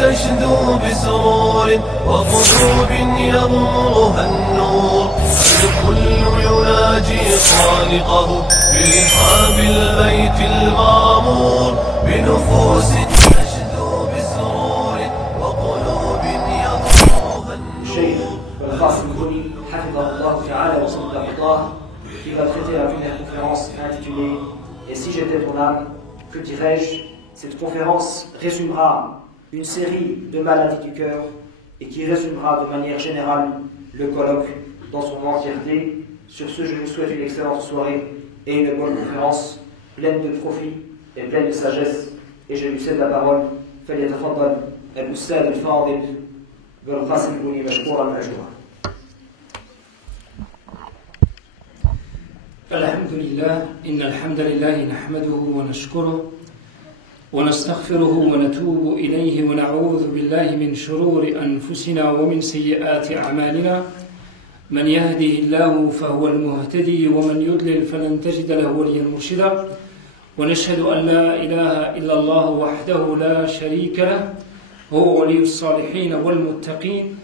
تشدو بسرور وقلوب يغمرها النور. الكل يناجي خالقه برحاب البيت المعمور بنفوس تشدو بسرور وقلوب يغمرها النور. الشيخ القاسم البني حفظه الله تعالى وصدق الله qui va traiter la première conférence intitulée « Et si j'étais ton âme, que dirais-je » Cette conférence résumera une série de maladies du cœur et qui résumera de manière générale le colloque dans son entièreté. Sur ce, je vous souhaite une excellente soirée et une bonne conférence pleine de profit et pleine de sagesse. Et je lui cède la parole. فليتفضل الأستاذ الفاضل بالقاسم البني مشكورا مأجورا. الحمد لله إن الحمد لله نحمده ونشكره ونستغفره ونتوب إليه ونعوذ بالله من شرور أنفسنا ومن سيئات أعمالنا. من يهده الله فهو المهتدي ومن يضلل فلن تجد له وليا مرشدا. ونشهد أن لا إله إلا الله وحده لا شريك له هو ولي الصالحين والمتقين.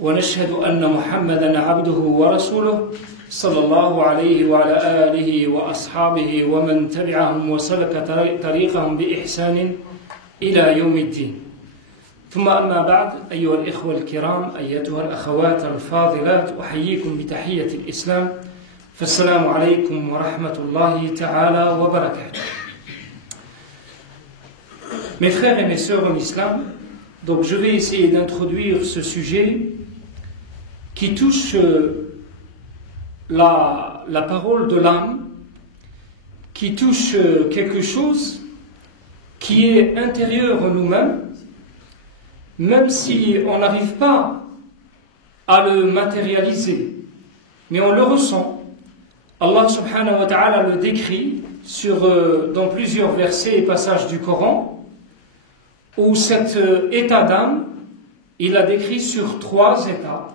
ونشهد أن محمدا عبده ورسوله صلى الله عليه وعلى آله وأصحابه ومن تبعهم وسلك طريقهم بإحسان إلى يوم الدين. ثم أما بعد، أيها الإخوة الكرام، أيتها الأخوات الفاضلات، أحييكم بتحية الإسلام، فالسلام عليكم ورحمة الله تعالى وبركاته. Mes frères et mes sœurs en islam, donc je vais essayer d'introduire ce sujet qui touche la parole de l'âme, qui touche quelque chose qui est intérieur en nous-mêmes, même si on n'arrive pas à le matérialiser, mais on le ressent. Allah subhanahu wa ta'ala le décrit dans plusieurs versets et passages du Coran, où cet état d'âme, il l'a décrit sur 3 états.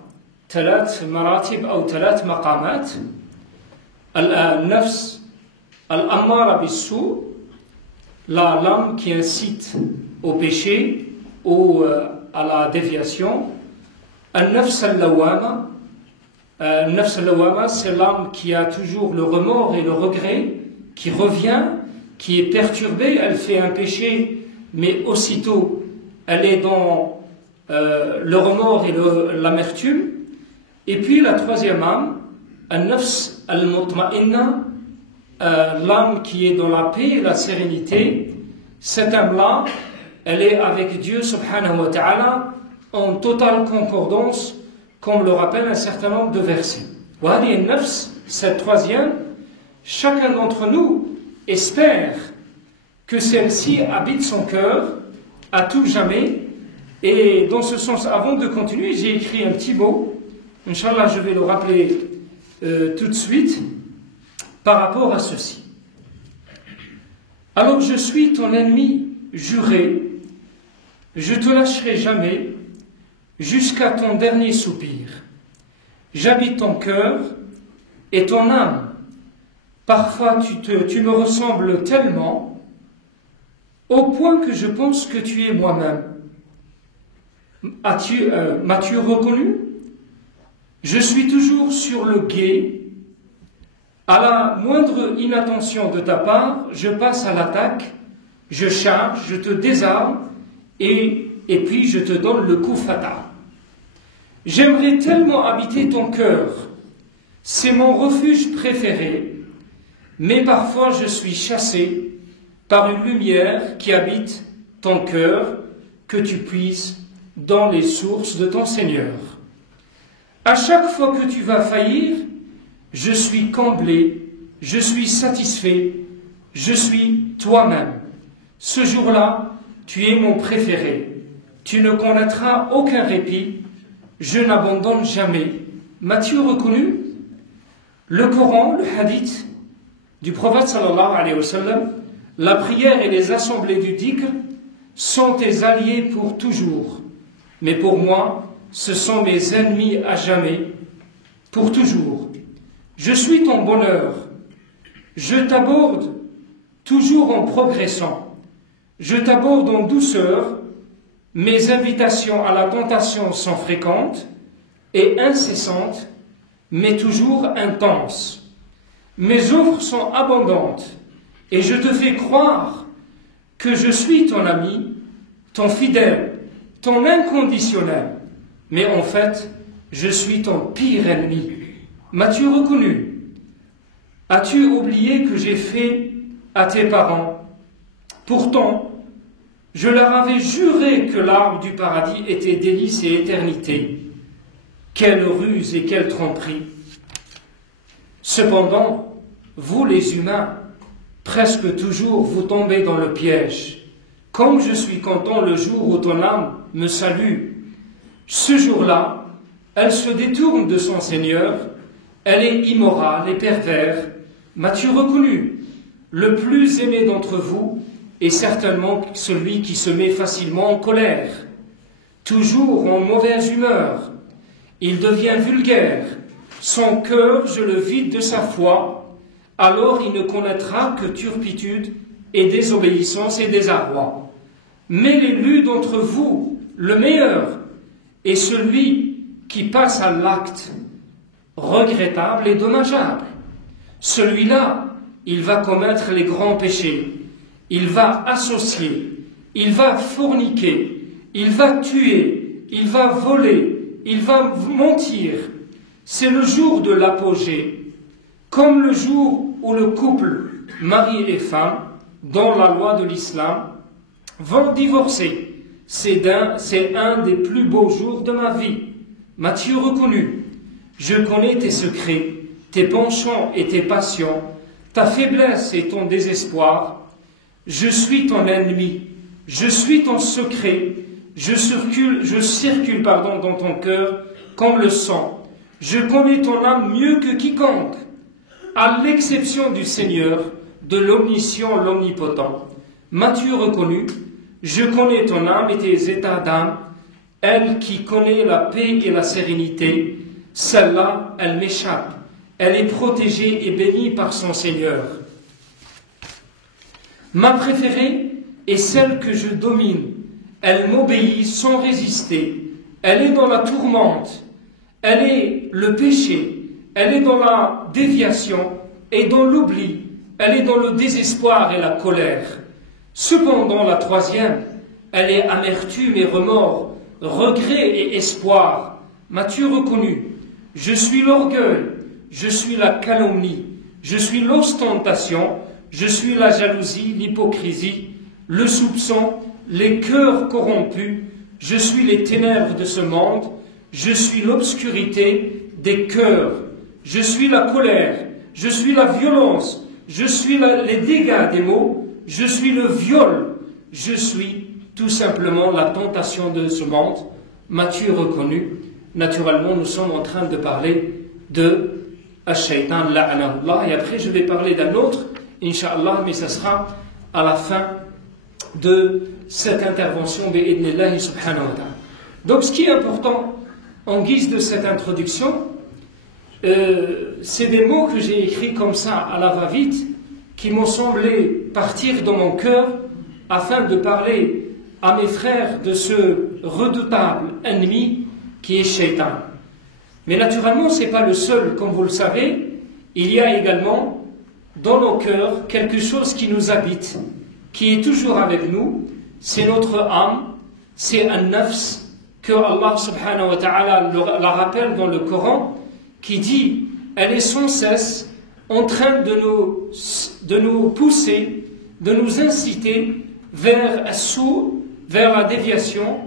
ثلاث مراتب أو 3 مقامات. النفس الأمارة بالسوء, l'âme qui incite au péché ou à la déviation. النفس اللوامة, النفس اللوامة, c'est l'âme qui a toujours le remords et le regret, qui revient, qui est perturbée, elle fait un péché, mais aussitôt elle est dans le remords et l'amertume. Et puis la 3e âme, al-nafs al-mutma'inna, l'âme qui est dans la paix et la sérénité. Cette âme-là, elle est avec Dieu subhanahu wa ta'ala en totale concordance, comme le rappelle un certain nombre de versets. Wa hadi al-nafs, cette 3e, chacun d'entre nous espère que celle-ci habite son cœur à tout jamais. Et dans ce sens, avant de continuer, j'ai écrit un petit mot. Inch'Allah, je vais le rappeler tout de suite par rapport à ceci. Alors je suis ton ennemi juré, je te lâcherai jamais jusqu'à ton dernier soupir. J'habite ton cœur et ton âme. Parfois tu me ressembles tellement au point que je pense que tu es moi-même. M'as-tu reconnu? Je suis toujours sur le guet. À la moindre inattention de ta part, je passe à l'attaque, je charge, je te désarme et puis je te donne le coup fatal. J'aimerais tellement habiter ton cœur, c'est mon refuge préféré, mais parfois je suis chassé par une lumière qui habite ton cœur, que tu puisses dans les sources de ton Seigneur. À chaque fois que tu vas faillir, je suis comblé, je suis satisfait, je suis toi-même. Ce jour-là, tu es mon préféré. Tu ne connaîtras aucun répit, je n'abandonne jamais. M'as-tu reconnu? Le Coran, le hadith du prophète sallallahu alayhi wa sallam, la prière et les assemblées du dhikr sont tes alliés pour toujours. Mais pour moi, ce sont mes ennemis à jamais, pour toujours. Je suis ton bonheur. Je t'aborde toujours en progressant. Je t'aborde en douceur Mes invitations à la tentation sont fréquentes et incessantes, mais toujours intenses. Mes offres sont abondantes et je te fais croire que je suis ton ami, ton fidèle, ton inconditionnel. Mais en fait, je suis ton pire ennemi. M'as-tu reconnu? As-tu oublié que j'ai fait à tes parents? Pourtant, je leur avais juré que l'arbre du paradis était délice et éternité. Quelle ruse et quelle tromperie! Cependant, vous les humains, presque toujours vous tombez dans le piège. Comme je suis content le jour où ton âme me salue. Ce jour-là, elle se détourne de son Seigneur, elle est immorale et pervers. M'as-tu reconnu? Le plus aimé d'entre vous est certainement celui qui se met facilement en colère, toujours en mauvaise humeur. Il devient vulgaire, son cœur, je le vide de sa foi, alors il ne connaîtra que turpitude et désobéissance et désarroi. Mais l'élu d'entre vous, le meilleur, est celui qui passe à l'acte regrettable et dommageable. Celui-là, il va commettre les grands péchés, il va associer, il va forniquer, il va tuer, il va voler, il va mentir. C'est le jour de l'apogée, comme le jour où le couple, mari et femme, dans la loi de l'islam, vont divorcer. C'est un des plus beaux jours de ma vie. M'as-tu reconnu? Je connais tes secrets, tes penchants et tes passions, ta faiblesse et ton désespoir. Je suis ton ennemi, je suis ton secret, je circule dans ton cœur comme le sang. Je connais ton âme mieux que quiconque, à l'exception du Seigneur, de l'omniscient, l'omnipotent. M'as-tu reconnu? Je connais ton âme et tes états d'âme, elle qui connaît la paix et la sérénité, celle-là, elle m'échappe, elle est protégée et bénie par son Seigneur. Ma préférée est celle que je domine, elle m'obéit sans résister, elle est dans la tourmente, elle est le péché, elle est dans la déviation et dans l'oubli, elle est dans le désespoir et la colère. Cependant, la troisième, elle est amertume et remords, regret et espoir. M'as-tu reconnu? Je suis l'orgueil, je suis la calomnie, je suis l'ostentation, je suis la jalousie, l'hypocrisie, le soupçon, les cœurs corrompus, je suis les ténèbres de ce monde, je suis l'obscurité des cœurs, je suis la colère, je suis la violence, je suis les dégâts des mots, je suis le viol, je suis tout simplement la tentation de ce monde. M'as-tu reconnu? Naturellement, nous sommes en train de parler de Ash-Shaytan la'anahullah, et après je vais parler d'un autre, Inch'Allah, mais ça sera à la fin de cette intervention, bi'idnillahi subhanahu wa ta'ala. Donc ce qui est important en guise de cette introduction, c'est des mots que j'ai écrits comme ça à la va-vite, qui m'ont semblé partir dans mon cœur afin de parler à mes frères de ce redoutable ennemi qui est Shaitan. Mais naturellement, ce n'est pas le seul, comme vous le savez. Il y a également dans nos cœurs quelque chose qui nous habite, qui est toujours avec nous. C'est notre âme, c'est un nafs que Allah subhanahu wa ta'ala la rappelle dans le Coran, qui dit, elle est sans cesse en train de nous pousser, de nous inciter vers vers la déviation,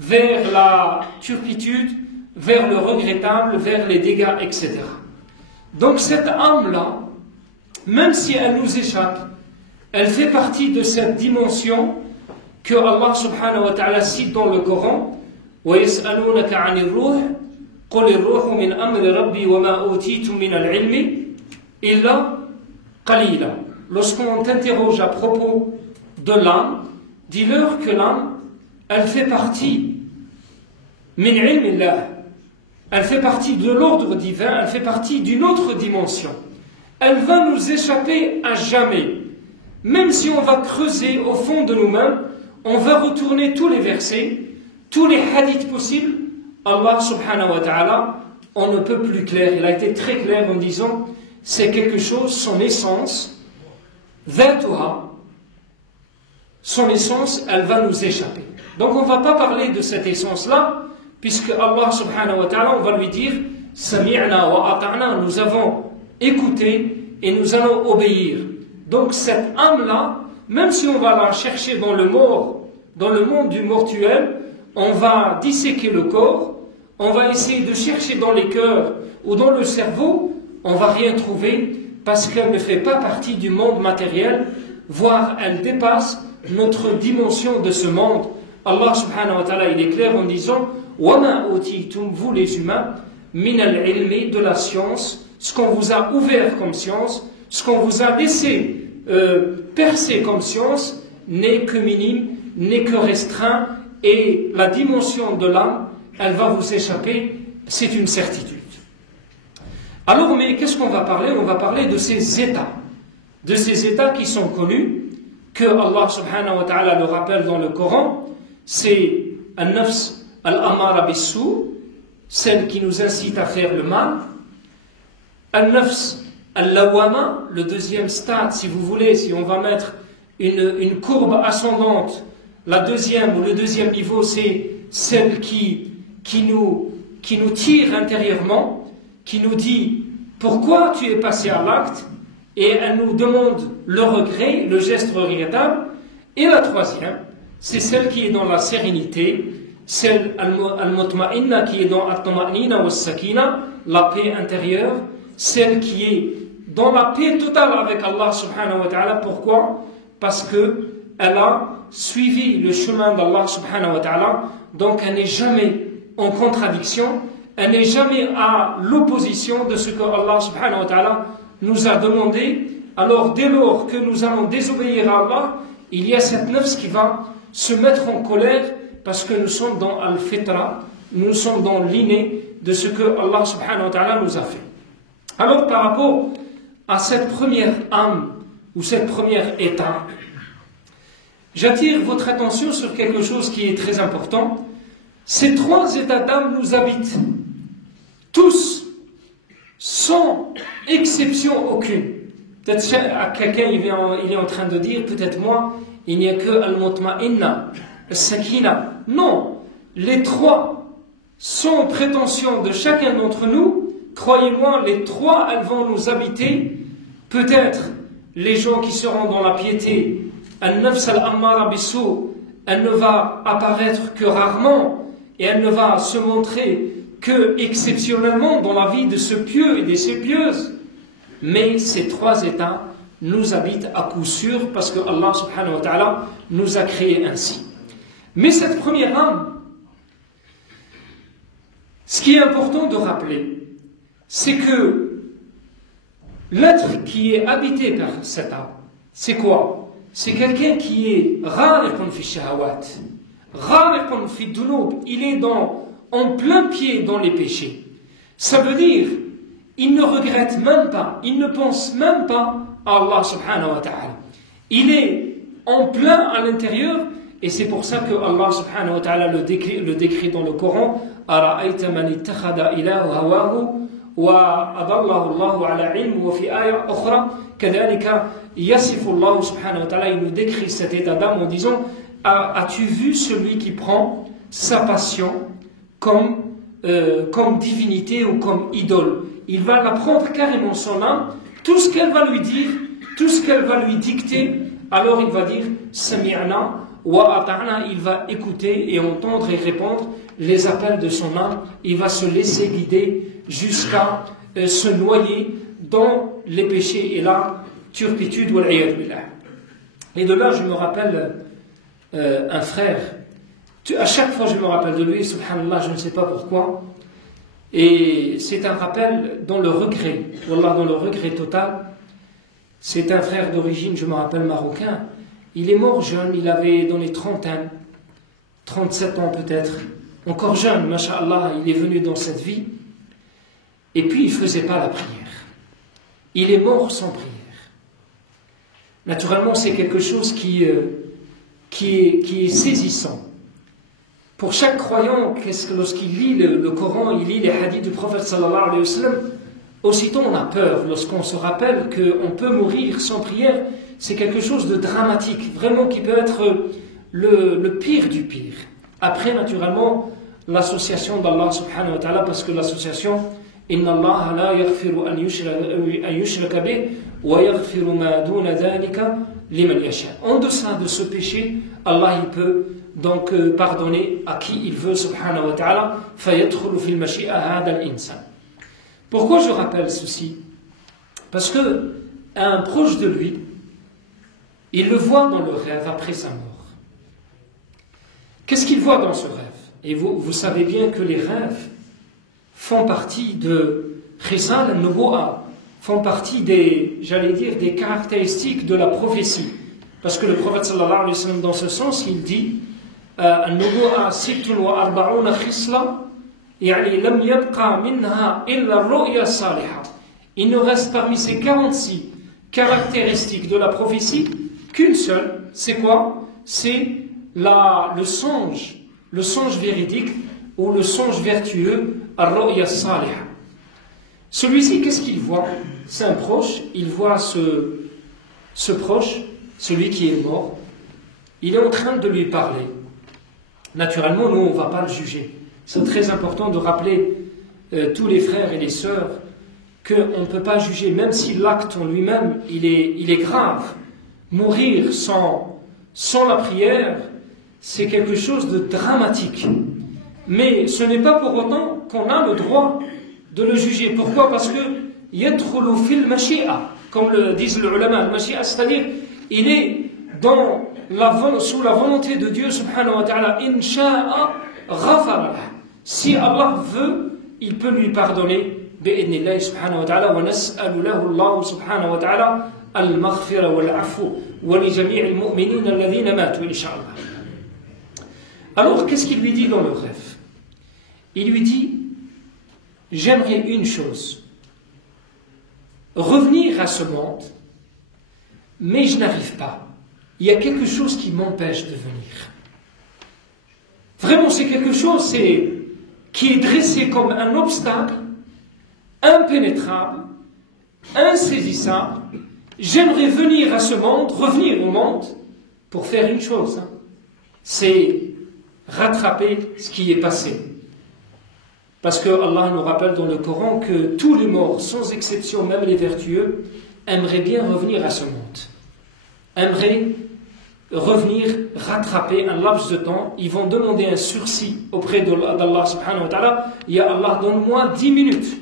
vers la turpitude, vers le regrettable, vers les dégâts, etc. Donc cette âme-là, même si elle nous échappe, elle fait partie de cette dimension que Allah subhanahu wa ta'ala cite dans le Coran. وَيَسْأَلُونَكَ عَنِ الرُّوحِ قُلِ الرُّوحُ مِنْ أَمْرِ رَبِّي وَمَا أُوتِيتُم مِنَ الْعِلْمِ إِلَّا قَلِيلًا. Lorsqu'on t'interroge à propos de l'âme, dis-leur que l'âme, elle fait partie min ilmillah, elle fait partie de l'ordre divin, elle fait partie d'une autre dimension. Elle va nous échapper à jamais. Même si on va creuser au fond de nous-mêmes, on va retourner tous les versets, tous les hadiths possibles, Allah subhanahu wa ta'ala, on ne peut plus clair. Il a été très clair en disant, c'est quelque chose, son essence, son essence, elle va nous échapper. Donc on ne va pas parler de cette essence-là, puisque Allah subhanahu wa ta'ala, on va lui dire, Sami'na wa ata'na, nous avons écouté et nous allons obéir. Donc cette âme-là, même si on va la chercher dans le monde du mortuel, on va disséquer le corps, on va essayer de chercher dans les cœurs ou dans le cerveau, on ne va rien trouver parce qu'elle ne fait pas partie du monde matériel, voire elle dépasse notre dimension de ce monde. Allah subhanahu wa ta'ala, il est clair en disant وَمَا أُوتِيتُمْ vous les humains, مِنَ الْعِلْمِ de la science, ce qu'on vous a ouvert comme science, ce qu'on vous a laissé percer comme science, n'est que minime, n'est que restreint, et la dimension de l'âme, elle va vous échapper, c'est une certitude. Alors, mais qu'est-ce qu'on va parler? On va parler de ces états qui sont connus, que Allah subhanahu wa ta'ala le rappelle dans le Coran. C'est al-nafs al-amara bis-sou, celle qui nous incite à faire le mal, al-nafs al-lawama, le deuxième stade, si vous voulez, si on va mettre une courbe ascendante, la deuxième ou le deuxième niveau, c'est celle qui nous tire intérieurement, qui nous dit pourquoi tu es passé à l'acte, et elle nous demande le regret, le geste regrettable. Et la troisième, c'est celle qui est dans la sérénité, celle al-mutma'inna qui est dans at-tama'nina wa sakina, la paix intérieure, celle qui est dans la paix totale avec Allah subhanahu wa ta'ala. Pourquoi? Parce que elle a suivi le chemin d'Allah subhanahu wa ta'ala, donc elle n'est jamais en contradiction, elle n'est jamais à l'opposition de ce que Allah subhanahu wa ta'ala nous a demandé. Alors dès lors que nous allons désobéir à Allah, il y a cette nafs qui va se mettre en colère, parce que nous sommes dans al-fitra, nous sommes dans l'inné de ce que Allah subhanahu wa ta'ala nous a fait. Alors par rapport à cette première âme, ou cette première état, j'attire votre attention sur quelque chose qui est très important. Ces trois états d'âme nous habitent, tous, sans exception aucune. Peut-être à quelqu'un il est en train de dire, peut-être moi, il n'y a que al-mutma'inna, al-sakina. Non, les trois, sans prétention de chacun d'entre nous, croyez-moi, les trois, elles vont nous habiter. Peut-être les gens qui seront dans la piété, al-nafs al-ammara bis-sou, elle ne va apparaître que rarement, et elle ne va se montrer que exceptionnellement dans la vie de ce pieux et de ces pieuses. Mais ces trois états nous habitent à coup sûr, parce que Allah subhanahu wa ta'ala nous a créés ainsi. Mais cette première âme, ce qui est important de rappeler, c'est que l'être qui est habité par cette âme, c'est quoi? C'est quelqu'un qui est rariqun fi shahawat, rariqun fi dunub, il est en plein pied dans les péchés. Ça veut dire, il ne regrette même pas, il ne pense même pas à Allah subhanahu wa ta'ala. Il est en plein à l'intérieur, et c'est pour ça que Allah subhanahu wa ta'ala le décrit dans le Coran. Ara'ayta man ittakhadha ilaha hawahu wa adallahu Allahu ala ilm, wa fi aya ukhra kadhalika yasifu Allah subhanahu wa ta'ala, il nous décrit cet état d'âme en disant: as-tu vu celui qui prend sa passion comme divinité ou comme idole? Il va la prendre carrément son âme, tout ce qu'elle va lui dire, tout ce qu'elle va lui dicter, alors il va dire Sami'na wa ata'na, il va écouter et entendre et répondre les appels de son âme, il va se laisser guider jusqu'à se noyer dans les péchés et la turpitude. Et de là je me rappelle un frère, à chaque fois je me rappelle de lui, subhanallah, je ne sais pas pourquoi. Et c'est un rappel dans le regret, wallah, dans le regret total. C'est un frère d'origine, je me rappelle, marocain. Il est mort jeune, il avait dans les trentaines, 37 ans peut-être, encore jeune, masha'Allah, il est venu dans cette vie. Et puis il ne faisait pas la prière. Il est mort sans prière. Naturellement, c'est quelque chose qui est saisissant. Pour chaque croyant, lorsqu'il lit le Coran, il lit les hadiths du prophète sallallahu alayhi wa sallam, aussitôt on a peur. Lorsqu'on se rappelle qu'on peut mourir sans prière, c'est quelque chose de dramatique, vraiment qui peut être le pire du pire. Après, naturellement, l'association d'Allah subhanahu wa ta'ala, parce que l'association, Inna Allah la yaghfiru an yushraka bih wa yaghfiru ma duna dhalika liman yasha. En deçà de ce péché, Allah il peut donc pardonner à qui il veut subhanahu wa ta'ala. Fayadkhulu fil mashi'a hadha al-insan. Pourquoi je rappelle ceci? Parce que un proche de lui, il le voit dans le rêve après sa mort. Qu'est-ce qu'il voit dans ce rêve? Et vous savez bien que les rêves font partie de Khisal al-Nubu'a, font partie des caractéristiques de la prophétie. Parce que le prophète sallallahu alayhi wa sallam, dans ce sens, il dit al-Nubu'a sittun wa arba'una khisla, yani lam yabqa minha illa ar-ru'ya salihah. Il ne reste parmi ces 46 caractéristiques de la prophétie qu'une seule. C'est quoi? C'est le songe véridique ou le songe vertueux, ar-ru'ya salihah. Celui-ci, qu'est-ce qu'il voit? C'est un proche, il voit ce proche, celui qui est mort, il est en train de lui parler. Naturellement, nous, on ne va pas le juger. C'est très important de rappeler tous les frères et les sœurs qu'on ne peut pas juger, même si l'acte en lui-même, il est grave. Mourir sans la prière, c'est quelque chose de dramatique. Mais ce n'est pas pour autant qu'on a le droit de le juger. Pourquoi? Parce que yadkhulu fil mashi'a, comme le disent les ulama, le mashi'a, c'est-à-dire il est sous la volonté de Dieu subhanahu wa ta'ala. Insha'a ghafara. Si Allah veut, il peut lui pardonner. Bi'idnillahi subhanahu wa ta'ala. Wa nas'alu lahu Allah subhanahu wa ta'ala al-maghfira wal-afu wa li jami'il mu'minina alladhina matu inshallah. Alors, qu'est-ce qu'il lui dit dans le rêve? Il lui dit: j'aimerais une chose, revenir à ce monde, mais je n'arrive pas. Il y a quelque chose qui m'empêche de venir. Vraiment, c'est quelque chose qui est dressé comme un obstacle impénétrable, insaisissable. J'aimerais venir à ce monde, revenir au monde, pour faire une chose. C'est rattraper ce qui est passé. Parce que Allah nous rappelle dans le Coran que tous les morts, sans exception, même les vertueux, aimeraient bien revenir à ce monde. Aimeraient revenir, rattraper un laps de temps. Ils vont demander un sursis auprès d'Allah subhanahu wa ta'ala. Ya Allah, donne-moi 10 minutes.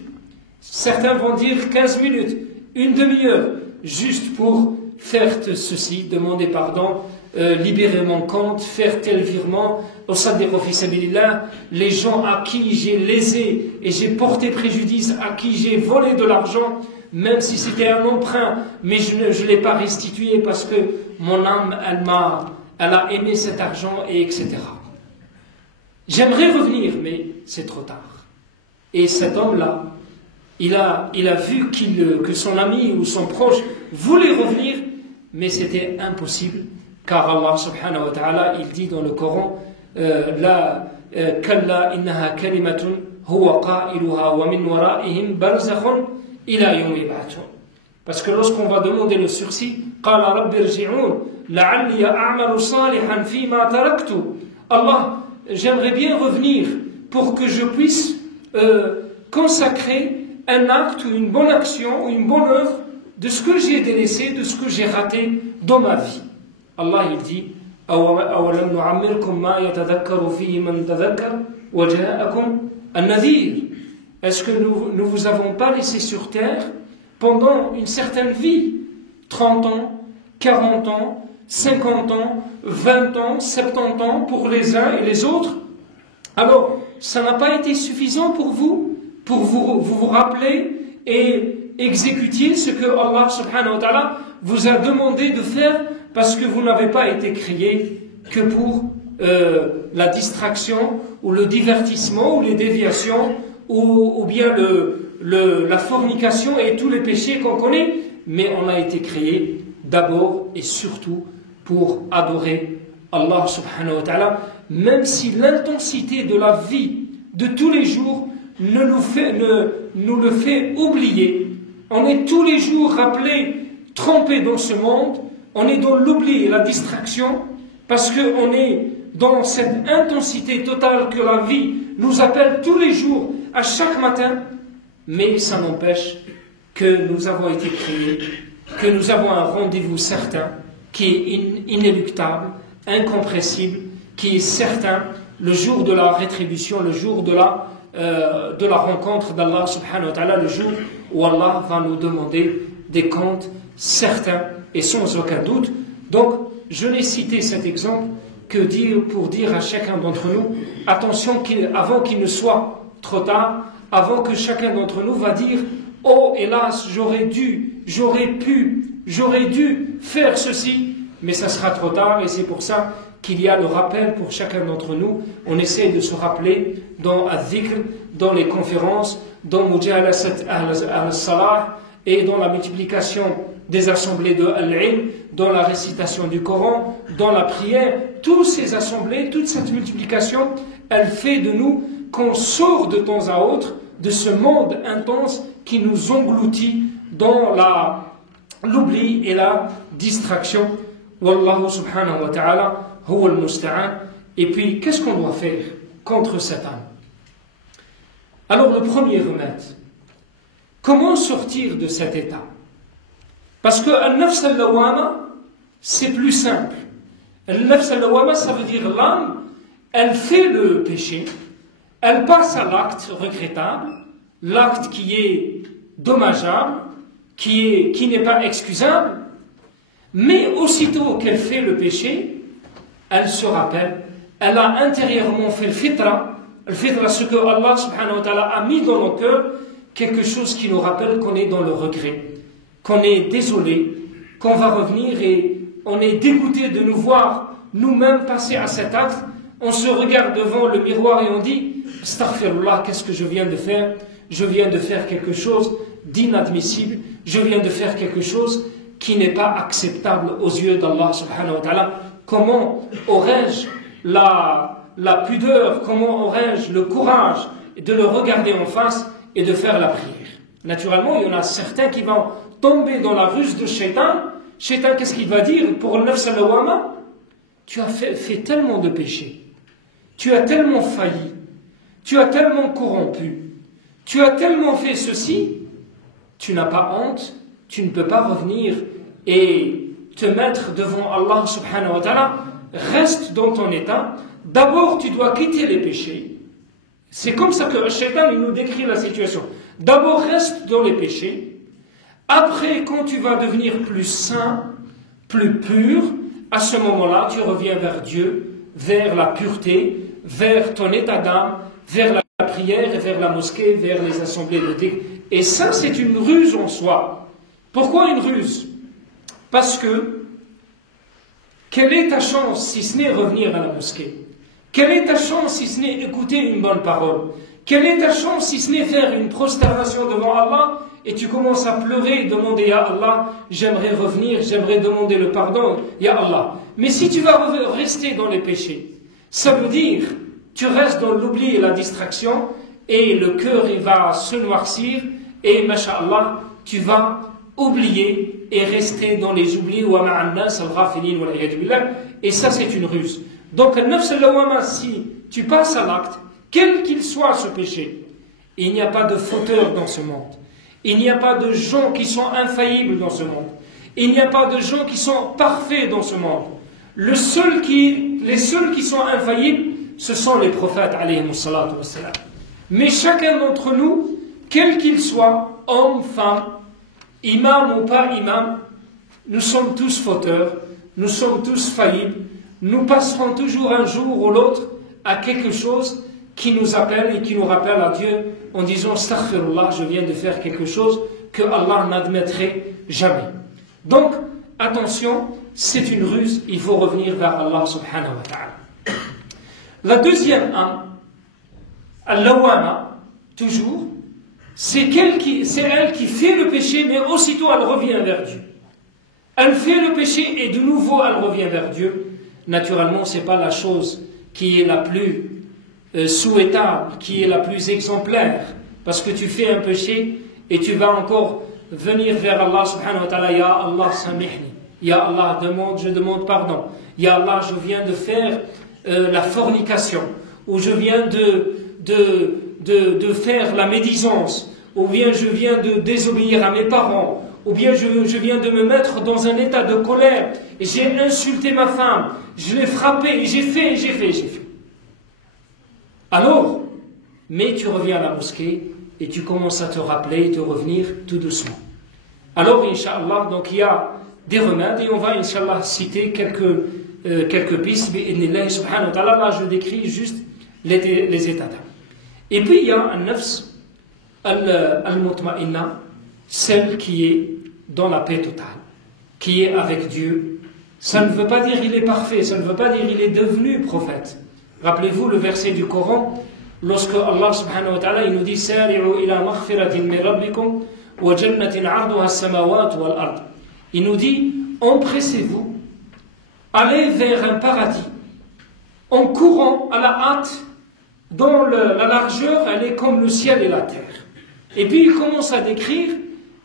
Certains vont dire 15 minutes, une demi-heure, juste pour faire ceci, demander pardon, libérer mon compte, faire tel virement, au sadiq fi sabilillah, les gens à qui j'ai lésé et j'ai porté préjudice, à qui j'ai volé de l'argent, même si c'était un emprunt, mais je ne l'ai pas restitué parce que mon âme, elle a aimé cet argent, et etc. J'aimerais revenir, mais c'est trop tard. Et cet homme-là, il a vu que son ami ou son proche voulait revenir, mais c'était impossible. Car Allah subhanahu wa ta'ala, il dit dans le Coran, la kalla innaha kalimatun huwa qailuha wa min wara'ihim barzakhun ila yawm yub'athun. Parce que lorsqu'on va demander le sursis, qala rabbi irji'un la'alli a'malu salihan fima taraktu. Allah, j'aimerais bien revenir pour que je puisse consacrer un acte ou une bonne action ou une bonne œuvre de ce que j'ai délaissé, de ce que j'ai raté dans ma vie. Allah il dit أَوَلَمْ نُعَمِّرْكُمْ مَا يَتَذَكَّرُ فِيهِ مَنْ تَذَكَّرَ وَجَاءَكُمْ النَّذِيرُ. Est-ce que nous ne vous avons pas laissé sur terre pendant une certaine vie, 30 ans, 40 ans, 50 ans, 20 ans, 70 ans pour les uns et les autres? Alors, ça n'a pas été suffisant pour vous rappeler et exécuter ce que Allah subhanahu wa ta'ala vous a demandé de faire, parce que vous n'avez pas été créé que pour la distraction ou le divertissement ou les déviations ou bien la fornication et tous les péchés qu'on connaît, mais on a été créé d'abord et surtout pour adorer Allah subhanahu wa ta'ala. même si l'intensité de la vie de tous les jours nous le fait oublier. On est tous les jours rappelés, trempés dans ce monde, on est dans l'oubli et la distraction, parce qu'on est dans cette intensité totale que la vie nous appelle tous les jours, à chaque matin, mais ça n'empêche que nous avons été créés, que nous avons un rendez-vous certain, qui est inéluctable, incompressible, qui est certain, le jour de la rétribution, le jour de la rencontre d'Allah subhanahu wa ta'ala, le jour où Allah va nous demander des comptes certains et sans aucun doute. Donc, je n'ai cité cet exemple pour dire à chacun d'entre nous, attention avant qu'il ne soit trop tard, avant que chacun d'entre nous va dire « Oh, hélas, j'aurais dû faire ceci », mais ça sera trop tard, et c'est pour ça qu'il y a le rappel pour chacun d'entre nous. On essaie de se rappeler dans Al-Dhikr, dans les conférences, dans Mujalasat al-Salah, et dans la multiplication des assemblées de Al-Ilm, dans la récitation du Coran, dans la prière. Toutes ces assemblées, toute cette multiplication, elle fait de nous qu'on sort de temps à autre de ce monde intense qui nous engloutit dans l'oubli et la distraction. Wallahu subhanahu wa ta'ala huwa al-musta'an. Et puis, qu'est-ce qu'on doit faire contre cette âme? Alors, le premier remède, comment sortir de cet état? Parce que al-nafs al-lawama, c'est plus simple. Al-nafs al-lawama, ça veut dire l'âme, elle fait le péché, elle passe à l'acte regrettable, l'acte qui est dommageable, qui n'est pas excusable, mais aussitôt qu'elle fait le péché, elle se rappelle, elle a intérieurement fait le fitra, ce que Allah subhanahu wa ta'ala a mis dans nos cœurs, quelque chose qui nous rappelle qu'on est dans le regret, qu'on est désolé, qu'on va revenir et on est dégoûté de nous voir nous-mêmes passer à cet acte. On se regarde devant le miroir et on dit « Astaghfirullah, qu'est-ce que je viens de faire? Je viens de faire quelque chose d'inadmissible, je viens de faire quelque chose qui n'est pas acceptable aux yeux d'Allah subhanahu wa ta'ala. Comment aurais-je la pudeur, comment aurais-je le courage de le regarder en face et de faire la prière? » Naturellement, il y en a certains qui vont tomber dans la ruse de Shaitan. Shaitan, qu'est-ce qu'il va dire pour le nafs al-lawama? Tu as fait tellement de péchés, tu as tellement failli, tu as tellement corrompu, tu as tellement fait ceci, tu n'as pas honte, tu ne peux pas revenir et te mettre devant Allah subhanahu wa ta'ala. Reste dans ton état. D'abord, tu dois quitter les péchés. C'est comme ça que le Shaitan nous décrit la situation. D'abord, reste dans les péchés. Après, quand tu vas devenir plus saint, plus pur, à ce moment-là, tu reviens vers Dieu, vers la pureté, vers ton état d'âme, vers la prière, vers la mosquée, vers les assemblées de dhikr. Et ça, c'est une ruse en soi. Pourquoi une ruse? Parce que, quelle est ta chance si ce n'est revenir à la mosquée? Quelle est ta chance si ce n'est écouter une bonne parole? Quelle est ta chance si ce n'est faire une prosternation devant Allah et tu commences à pleurer et demander Ya Allah, j'aimerais revenir, j'aimerais demander le pardon, Ya Allah. Mais si tu vas rester dans les péchés, ça veut dire tu restes dans l'oubli et la distraction et le cœur il va se noircir et masha'Allah, tu vas oublier et rester dans les oublis et ça c'est une ruse. Donc al-nafs al-lawama, si tu passes à l'acte, quel qu'il soit ce péché, il n'y a pas de fauteur dans ce monde, il n'y a pas de gens qui sont infaillibles dans ce monde, il n'y a pas de gens qui sont parfaits dans ce monde. Les seuls qui sont infaillibles, ce sont les prophètes alayhimus salatu wassalam. Mais chacun d'entre nous, quel qu'il soit, homme, femme, imam ou pas imam, nous sommes tous fauteurs, nous sommes tous faillibles, nous passerons toujours un jour ou l'autre à quelque chose qui nous appelle et qui nous rappelle à Dieu en disant Astaghfirullah, je viens de faire quelque chose que Allah n'admettrait jamais. Donc, attention, c'est une ruse, il faut revenir vers Allah subhanahu wa ta'ala. La deuxième âme, al-lawama, toujours, c'est elle qui fait le péché, mais aussitôt elle revient vers Dieu. Elle fait le péché et de nouveau elle revient vers Dieu. Naturellement, ce n'est pas la chose qui est la plus souhaitable, qui est la plus exemplaire, parce que tu fais un péché et tu vas encore venir vers Allah subhanahu wa ta'ala, Ya Allah samihni, Ya Allah je demande pardon, Ya Allah je viens de faire la fornication, ou je viens de faire la médisance, ou bien je viens de désobéir à mes parents, ou bien je viens de me mettre dans un état de colère, et j'ai insulté ma femme, je l'ai frappée, j'ai fait. Alors, mais tu reviens à la mosquée, et tu commences à te rappeler et te revenir tout doucement. Alors, Inch'Allah, donc il y a des remèdes, et on va, Inch'Allah, citer quelques pistes, bi'idhnillah subhanahu wa ta'ala. Là, je décris juste les états d'âme. Et puis, il y a un nafs, al-mutma'inna, celle qui est dans la paix totale, qui est avec Dieu. Ça ne veut pas dire qu'il est parfait, ça ne veut pas dire qu'il est devenu prophète. Rappelez-vous le verset du Coran, lorsque Allah subhanahu wa ta'ala il nous dit Sari'u ila maghfiratin min rabbikum wa jannatin 'arduha as-samawati wal ard. Il nous dit empressez-vous, allez vers un paradis en courant à la hâte, dont la largeur elle est comme le ciel et la terre. Et puis il commence à décrire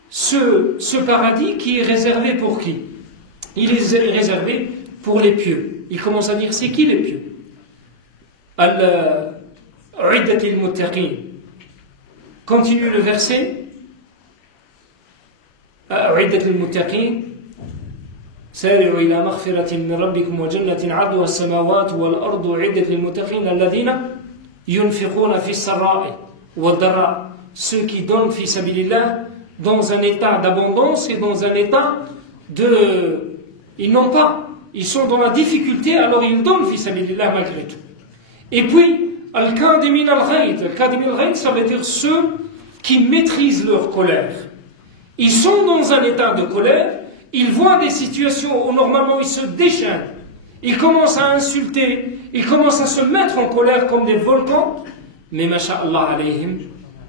ce paradis qui est réservé pour qui? Il est réservé pour les pieux. Il commence à dire c'est qui les pieux? Al-'iddatil muttaqin. Continue le verset. Al-'iddatil muttaqin. سارعوا إلى مغفرة من ربكم وجنة عرضها السماوات والأرض أعدت للمتقين الذين ينفقون في السراء والضراء. Ceux qui donnent fi sabilillah dans un état d'abondance et dans un état de... Ils n'ont pas, ils sont dans la difficulté, alors ils donnent fi sabilillah malgré tout. Et puis, al-kadimin al-ghayd. Al-kadimin al-ghayd, ça veut dire ceux qui maîtrisent leur colère. Ils sont dans un état de colère, ils voient des situations où normalement ils se déchaînent, ils commencent à insulter, ils commencent à se mettre en colère comme des volcans, mais masha'Allah alayhim,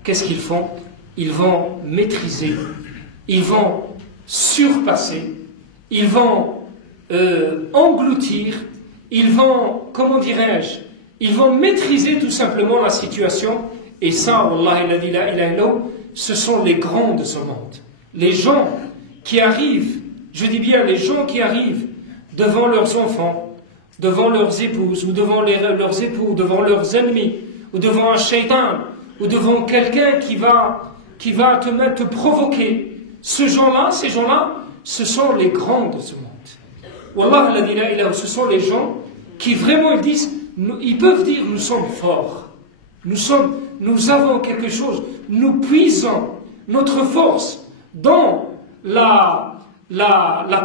qu'est-ce qu'ils font? Ils vont maîtriser, ils vont surpasser, ils vont engloutir, ils vont, comment dirais-je, ils vont maîtriser tout simplement la situation. Et ça, Wallah la ilaha illallah, ce sont les grands de ce monde. Les gens qui arrivent, je dis bien les gens qui arrivent devant leurs enfants, devant leurs épouses, ou devant leurs époux, devant leurs ennemis, ou devant un shaitan, ou devant quelqu'un qui va te provoquer. Ces gens-là, ce sont les grands de ce monde. Wallah la ilaha illallah, ce sont les gens qui vraiment ils disent, ils peuvent dire nous sommes forts, nous avons quelque chose, nous puisons notre force dans la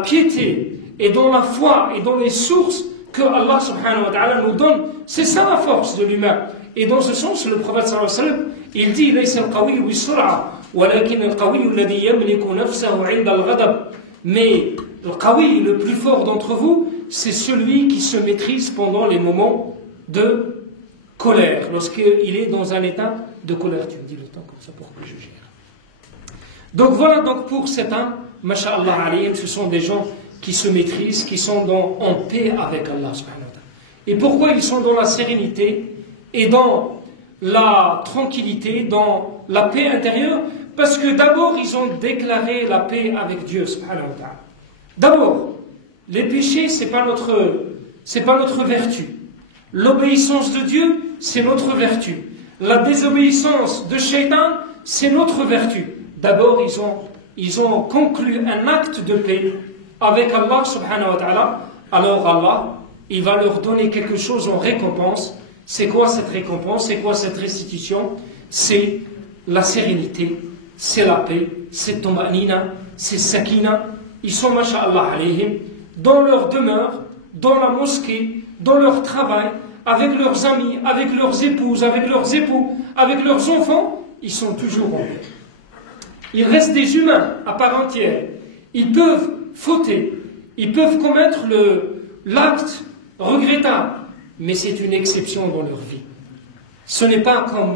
piété et dans la foi et dans les sources que Allah subhanahu wa ta'ala nous donne. C'est ça la force de l'humain. Et dans ce sens, le prophète sallallahu alayhi wa sallam, il dit laysa al-qawi bis-sur'a walakin al-qawi alladhi yamliku nafsahu 'inda al-ghadab. Mais le qawi, le plus fort d'entre vous, c'est celui qui se maîtrise pendant les moments de colère, lorsqu'il est dans un état de colère. Tu me dis le temps comme ça pour que je gère. Donc voilà, donc pour certains, masha'Allah alayhim, ce sont des gens qui se maîtrisent, qui sont en paix avec Allah subhanahu wa ta'ala. Et pourquoi ils sont dans la sérénité et dans la tranquillité, dans la paix intérieure? Parce que d'abord, ils ont déclaré la paix avec Dieu subhanahu wa ta'ala. D'abord, les péchés, c'est pas notre vertu. L'obéissance de Dieu, c'est notre vertu. La désobéissance de Shaitan, c'est notre vertu. D'abord, ils ont conclu un acte de paix avec Allah subhanahu wa ta'ala. Alors Allah, il va leur donner quelque chose en récompense. C'est quoi cette récompense? C'est quoi cette restitution? C'est la sérénité, c'est la paix, c'est toma'nina, c'est sakina. Ils sont, masha'Allah alayhim, dans leur demeure, dans la mosquée, dans leur travail, avec leurs amis, avec leurs épouses, avec leurs époux, avec leurs enfants, ils sont toujours en paix. Ils restent des humains à part entière. Ils peuvent fauter, ils peuvent commettre l'acte regrettable, mais c'est une exception dans leur vie. Ce n'est pas comme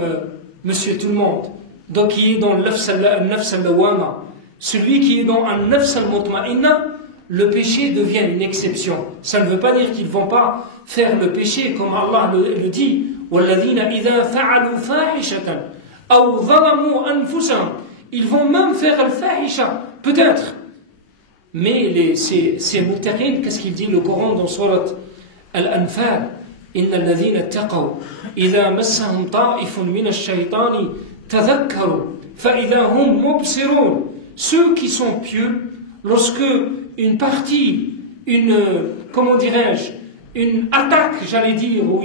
monsieur tout le monde, donc qui est dans le nafs al-lawama. Celui qui est dans un nafs al-mutma'inna, le péché devient une exception. Ça ne veut pas dire qu'ils ne vont pas faire le péché comme Allah le dit. وَالَّذِينَ إِذَا فَعَلُوا فَاحِشَةً أَوْ ظَلَمُوا أَنفُسَهُم. Ils vont même faire al-fahisha, peut-être. Mais ces muttaqin, qu'est-ce qu'il dit le Coran dans Surat Al-Anfal? إِنَّ الَّذِينَ اتَّقَوْا إِذَا مَسَّهُمْ طَائِفٌ مِنَ الشَّيْطَانِ تَذَكَّرُوا فَإِذَا هُمْ مُبْصِرُونَ. Ceux qui sont pieux, lorsque une partie, comment dirais-je, une attaque, j'allais dire, ou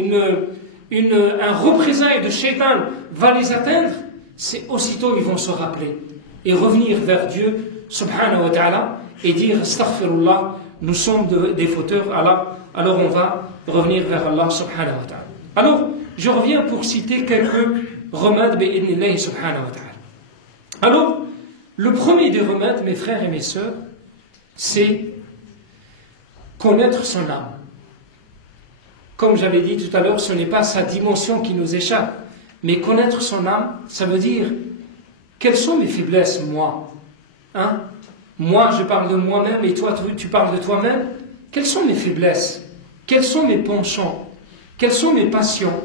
un représailles de shaitan va les atteindre, c'est aussitôt ils vont se rappeler et revenir vers Dieu, subhanahu wa ta'ala, et dire astaghfirullah, nous sommes des fauteurs, Allah, alors on va revenir vers Allah, subhanahu wa ta'ala. Alors, je reviens pour citer quelques remèdes, bi'idnillahi subhanahu wa ta'ala. Alors, le premier des remèdes, mes frères et mes sœurs, c'est connaître son âme. Comme j'avais dit tout à l'heure, ce n'est pas sa dimension qui nous échappe, mais connaître son âme, ça veut dire quelles sont mes faiblesses, moi. Hein? Moi, je parle de moi-même et toi, tu parles de toi-même. Quelles sont mes faiblesses? Quels sont mes penchants? Quelles sont mes passions?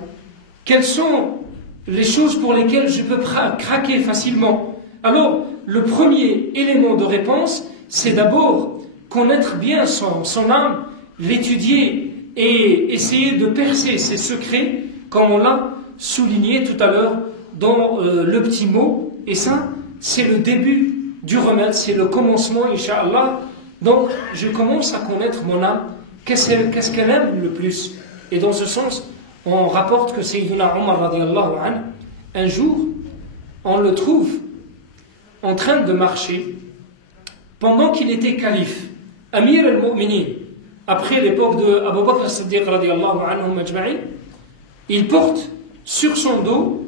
Quelles sont les choses pour lesquelles je peux craquer facilement? Alors, le premier élément de réponse, c'est d'abord connaître bien son âme, l'étudier et essayer de percer ses secrets, comme on l'a souligné tout à l'heure dans le petit mot. Et ça, c'est le début du remède, c'est le commencement, Inch'Allah. Donc, je commence à connaître mon âme, qu'est-ce qu'elle aime le plus. Et dans ce sens, on rapporte que Sayyidina Omar radiallahu anhu, un jour, on le trouve en train de marcher pendant qu'il était calife, Amir al-Mu'minin, après l'époque de Abu Bakr as-Siddiq radiallahu anhu majma'in. Il porte sur son dos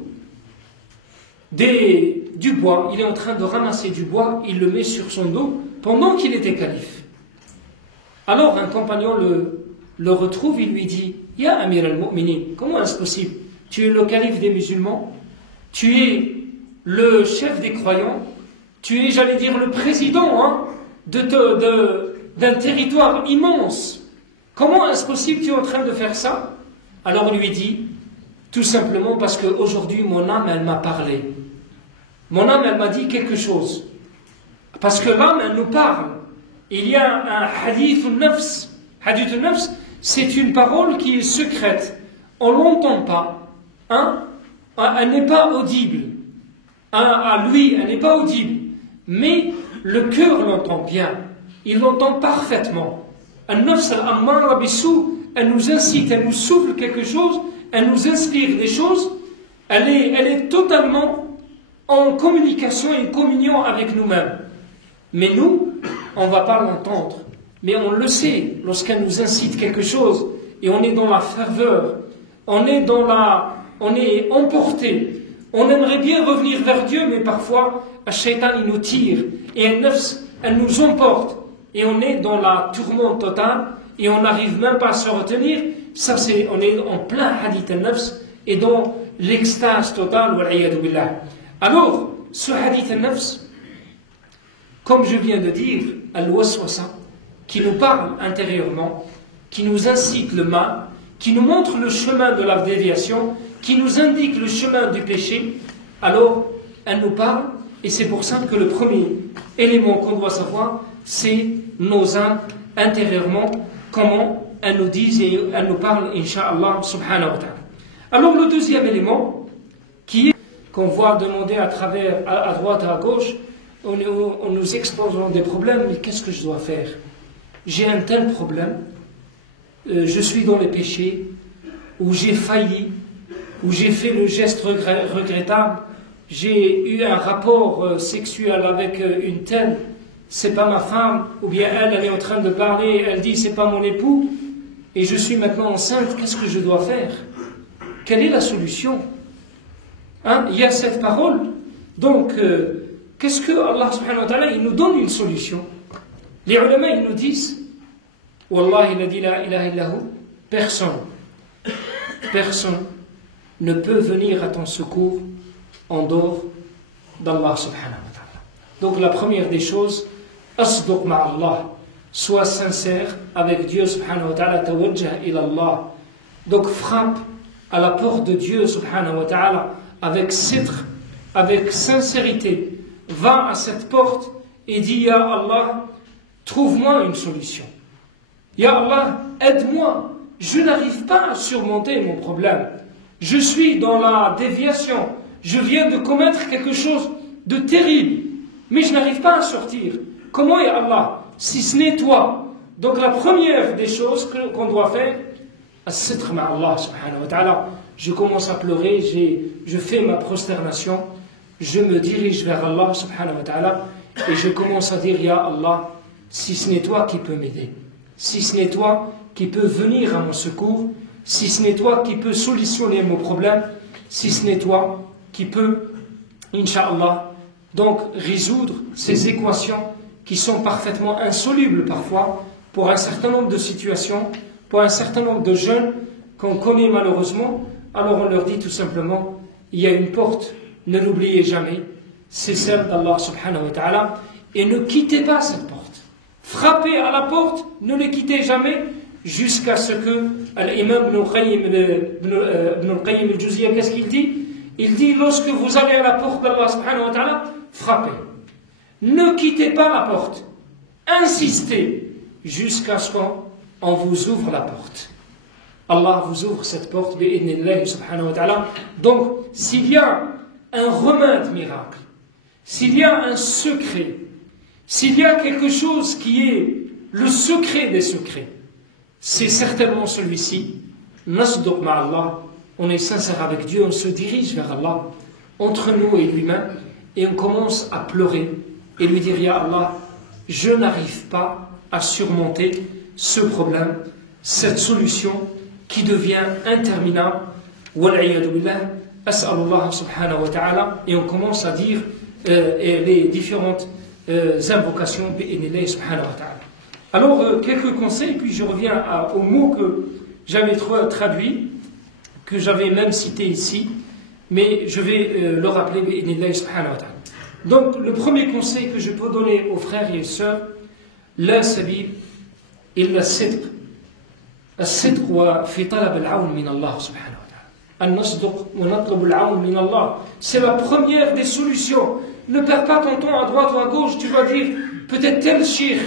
du bois, il est en train de ramasser du bois, il le met sur son dos pendant qu'il était calife. Alors un compagnon le retrouve, il lui dit: Ya Amir al-Mu'minin, comment est-ce possible? Tu es le calife des musulmans, tu es le chef des croyants, tu es, j'allais dire, le président d'un territoire immense. Comment est-ce possible tu es en train de faire ça? Alors il lui dit: tout simplement parce qu'aujourd'hui mon âme, elle m'a parlé. Mon âme, elle m'a dit quelque chose. Parce que l'âme, elle nous parle. Il y a un hadith al-nafs. Hadith al-nafs, c'est une parole qui est secrète. On ne l'entend pas. Hein? Elle n'est pas audible. À lui, elle n'est pas audible. Mais le cœur l'entend bien. Il l'entend parfaitement. Al-nafs al-ammara bisou, elle nous incite, elle nous souffle quelque chose, elle nous inspire des choses. Elle est totalement en communication et communion avec nous-mêmes. Mais nous, on ne va pas l'entendre. Mais on le sait, lorsqu'elle nous incite quelque chose, et on est dans la ferveur, on est emporté, on aimerait bien revenir vers Dieu, mais parfois, le shaitan, il nous tire, et elle nous emporte, et on est dans la tourmente totale, et on n'arrive même pas à se retenir. Ça, on est en plein hadith al-nafs, et dans l'extase totale, wal-iyadu billah. Alors, ce hadith al-nafs, comme je viens de dire, al-waswasa, qui nous parle intérieurement, qui nous incite le mal, qui nous montre le chemin de la déviation, qui nous indique le chemin du péché, alors elle nous parle, et c'est pour ça que le premier élément qu'on doit savoir, c'est nos âmes intérieurement, comment elles nous disent et elles nous parlent, Inch'Allah, subhanahu wa ta'ala. Alors le deuxième élément, qui est qu'on voit demander à travers, à droite, à gauche, on nous expose des problèmes, mais qu'est-ce que je dois faire? J'ai un tel problème, je suis dans les péchés, ou j'ai failli, ou j'ai fait le geste regrettable, j'ai eu un rapport sexuel avec une telle, c'est pas ma femme, ou bien elle est en train de parler, elle dit c'est pas mon époux, et je suis maintenant enceinte, qu'est-ce que je dois faire? Quelle est la solution? Hein? Il y a cette parole, donc qu'est-ce que Allah subhanahu wa ta'ala, il nous donne une solution. Les ulama, ils nous disent, Wallah, il a dit la ilaha illahu, personne ne peut venir à ton secours en dehors d'Allah subhanahu wa ta'ala. Donc la première des choses, asduq ma'allah, sois sincère avec Dieu subhanahu wa ta'ala, tawajjah ila Allah. Donc frappe à la porte de Dieu subhanahu wa ta'ala avec sidq, avec sincérité. Va à cette porte et dis Ya Allah, trouve-moi une solution. Ya Allah, aide-moi. Je n'arrive pas à surmonter mon problème. Je suis dans la déviation. Je viens de commettre quelque chose de terrible, mais je n'arrive pas à sortir. Comment, Ya Allah, si ce n'est toi? Donc la première des choses qu'on doit faire, as-sidq ma Allah subhanahu wa ta'ala. Je commence à pleurer, je fais ma prosternation, je me dirige vers Allah subhanahu wa ta'ala et je commence à dire Ya Allah, si ce n'est toi qui peux m'aider, si ce n'est toi qui peux venir à mon secours, si ce n'est toi qui peux solutionner mon problème, si ce n'est toi qui peux, Inch'Allah, donc résoudre ces équations qui sont parfaitement insolubles parfois pour un certain nombre de situations, pour un certain nombre de jeunes qu'on connaît malheureusement. Alors on leur dit tout simplement, il y a une porte, ne l'oubliez jamais, c'est celle d'Allah subhanahu wa ta'ala, et ne quittez pas cette porte. Frappez à la porte, ne les quittez jamais, jusqu'à ce que l'imam Ibn al-Qayyim al-Juziyya, qu'est-ce qu'il dit? Il dit, lorsque vous allez à la porte d'Allah subhanahu wa ta'ala, frappez. Ne quittez pas la porte. Insistez jusqu'à ce qu'on vous ouvre la porte. Allah vous ouvre cette porte, bi'idhnillah subhanahu wa ta'ala. Donc, s'il y a un remède miracle, s'il y a un secret, s'il y a quelque chose qui est le secret des secrets, c'est certainement celui-ci. Nasduq ma'Allah, on est sincère avec Dieu, on se dirige vers Allah, entre nous et lui-même, et on commence à pleurer et lui dire Ya Allah, je n'arrive pas à surmonter ce problème, cette solution qui devient interminable. Wal'iyadu billah, as'alullah subhanahu wa ta'ala, et on commence à dire les différentes invocations bi'idhnillah subhanahu wa ta'ala. Alors, quelques conseils, puis je reviens aux mots que j'avais traduits, que j'avais même cités ici, mais je vais le rappeler bi'idhnillah subhanahu wa ta'ala. Donc, le premier conseil que je peux donner aux frères et aux sœurs, la sabil illa sidq. الصدق وفي طلب العون من الله سبحانه وتعالى. أن نصدق ونطلب العون من الله. C'est la première des solutions. Ne perds pas ton temps à droite ou à gauche. Tu vas dire peut-être tel cheikh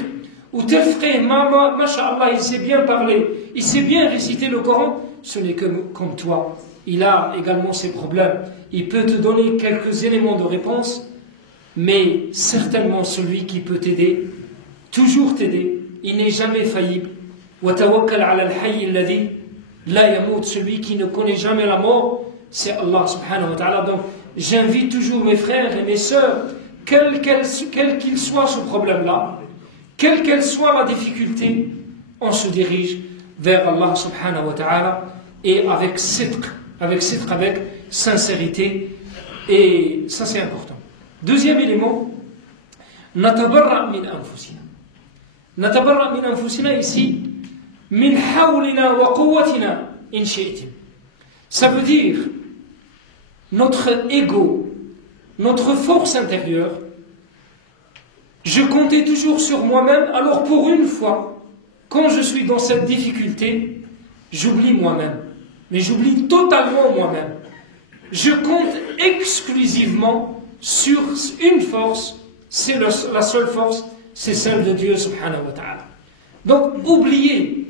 ou tel frère, masha'Allah, il sait bien parler, il sait bien réciter le Coran. Ce n'est que comme toi. Il a également ses problèmes. Il peut te donner quelques éléments de réponse, mais certainement celui qui peut t'aider, toujours t'aider, il n'est jamais faillible. وَتَوَكَّلْ عَلَى الْحَيِّ الَّذِي لَا يَمُوتُ. Celui qui ne connaît jamais la mort, c'est Allah subhanahu wa ta'ala. Donc, j'invite toujours mes frères et mes sœurs, quel qu'il soit ce problème-là, quelle qu'elle soit la difficulté, on se dirige vers Allah subhanahu wa ta'ala, et avec sidq, avec sincérité, et ça c'est important. Deuxième élément, natabarra min anfusina. Natabarra min anfusina ici, min hawlina wa quwwatina in shi'tim. Ça veut dire notre ego, notre force intérieure. Je comptais toujours sur moi-même, alors pour une fois, quand je suis dans cette difficulté, j'oublie moi-même. Mais j'oublie totalement moi-même. Je compte exclusivement sur une force, c'est la seule force, c'est celle de Dieu subhanahu wa ta'ala. Donc oubliez,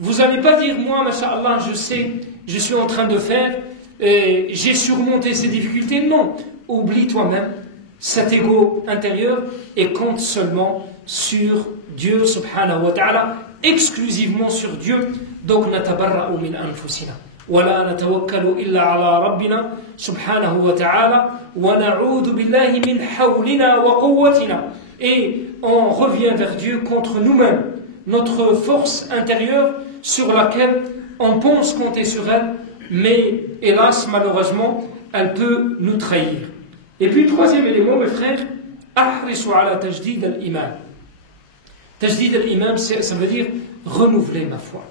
vous n'allez pas dire moi, masha'Allah, je sais, je suis en train de faire, j'ai surmonté ces difficultés. Non, oublie toi-même cet ego intérieur et compte seulement sur Dieu subhanahu wa ta'ala, exclusivement sur Dieu. Donc natabarra'u min anfusina ولا نتوكل إلا على ربنا سبحانه وتعالى ونعوذ بالله من حولنا وقوتنا. Et on revient vers Dieu contre nous-mêmes, notre force intérieure sur laquelle on pense compter sur elle, mais hélas, malheureusement, elle peut nous trahir. Et puis, troisième élément, mes frères, ahrisu ala tajdid al-iman. Tajdid al-iman, ça veut dire renouveler ma foi.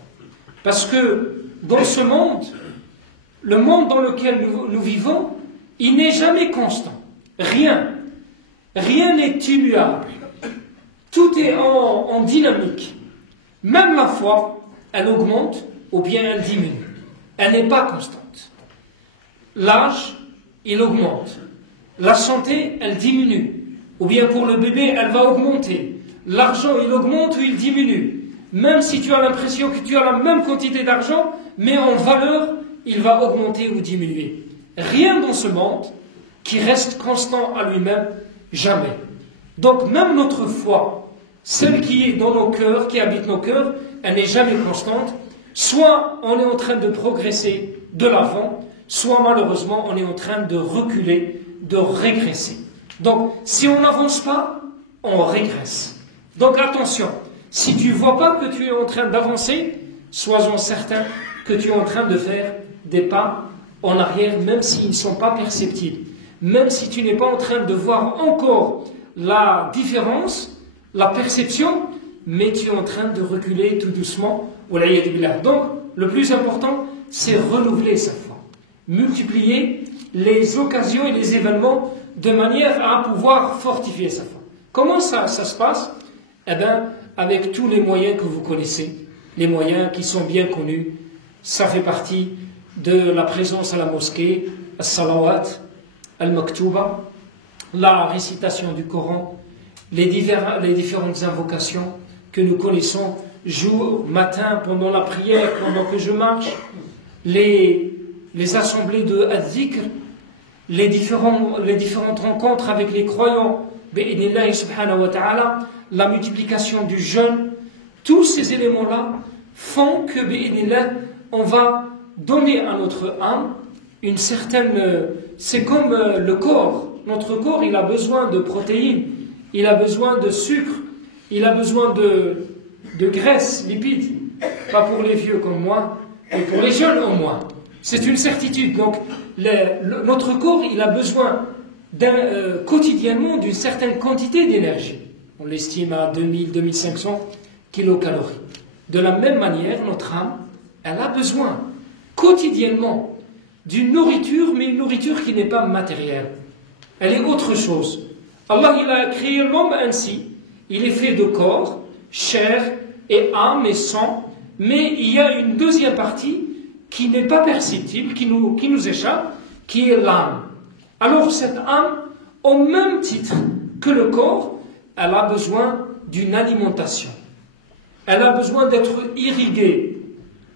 Parce que dans ce monde, le monde dans lequel nous vivons, il n'est jamais constant. Rien n'est immuable. Tout est en dynamique. Même la foi, elle augmente ou bien elle diminue. Elle n'est pas constante. L'âge, il augmente. La santé, elle diminue. Ou bien pour le bébé, elle va augmenter. L'argent, il augmente ou il diminue. Même si tu as l'impression que tu as la même quantité d'argent, mais en valeur, il va augmenter ou diminuer. Rien dans ce monde qui reste constant à lui-même, jamais. Donc même notre foi, celle qui est dans nos cœurs, qui habite nos cœurs, elle n'est jamais constante. Soit on est en train de progresser de l'avant, soit malheureusement on est en train de reculer, de régresser. Donc si on n'avance pas, on régresse. Donc attention, si tu ne vois pas que tu es en train d'avancer, sois-en certain que tu es en train de faire des pas en arrière, même s'ils ne sont pas perceptibles. Même si tu n'es pas en train de voir encore la différence, la perception, mais tu es en train de reculer tout doucement. Donc, le plus important, c'est renouveler sa foi. Multiplier les occasions et les événements de manière à pouvoir fortifier sa foi. Comment ça se passe? Eh bien, avec tous les moyens que vous connaissez, les moyens qui sont bien connus, ça fait partie de la présence à la mosquée, as-salawat, al-maktuba, la récitation du Coran, les différentes invocations que nous connaissons jour, matin, pendant la prière, pendant que je marche, les assemblées de Adh-Dhikr, les différentes rencontres avec les croyants, subhanahu wa ta'ala, la multiplication du jeûne, tous ces éléments-là font que on va donner à notre âme une certaine... C'est comme le corps. Notre corps, il a besoin de protéines, il a besoin de sucre, il a besoin de graisse, lipides. Pas pour les vieux comme moi, mais pour les jeunes au moins. C'est une certitude. Donc, notre corps, il a besoin quotidiennement d'une certaine quantité d'énergie. On l'estime à 2000-2500 kilocalories. De la même manière, notre âme, elle a besoin quotidiennement d'une nourriture, mais une nourriture qui n'est pas matérielle. Elle est autre chose. Allah, il a créé l'homme ainsi. Il est fait de corps, chair et âme et sang, mais il y a une deuxième partie qui n'est pas perceptible, qui nous échappe, qui est l'âme. Alors cette âme, au même titre que le corps, elle a besoin d'une alimentation. Elle a besoin d'être irriguée,